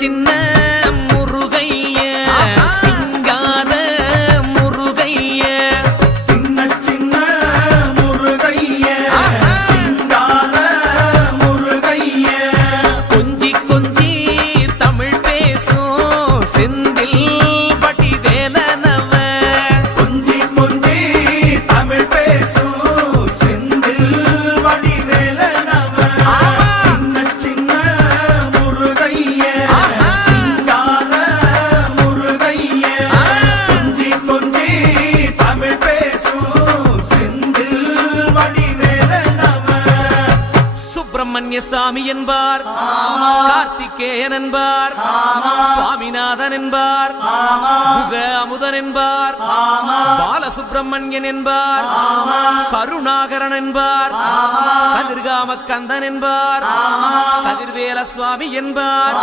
சின்ன முருகைய சிங்கார முருகைய சின்ன முருகைய சிங்கார முருகைய கொஞ்சி கொஞ்சி தமிழ் பேசும் செந்தில் வடிவேலனவ கொஞ்சி கொஞ்சி தமிழ் பேசும் செந்தில் வடிவேலனவ சின்ன முருகைய சிங்கார முருகைய கொஞ்சி கொஞ்சி தமிழ் பேசும் செந்தில் வடிவேலனவ சுப்பிரமணிய சாமி என்பார், கார்த்திகேயன் என்பார், சுவாமிநாதன் என்பார், முக அமுதன் என்பார், பாலசுப்பிரமணியன் என்பார், கருணாகரன் என்பார், கதிர்காம கந்தன் என்பார், கதிர்வேல சுவாமி என்பார்.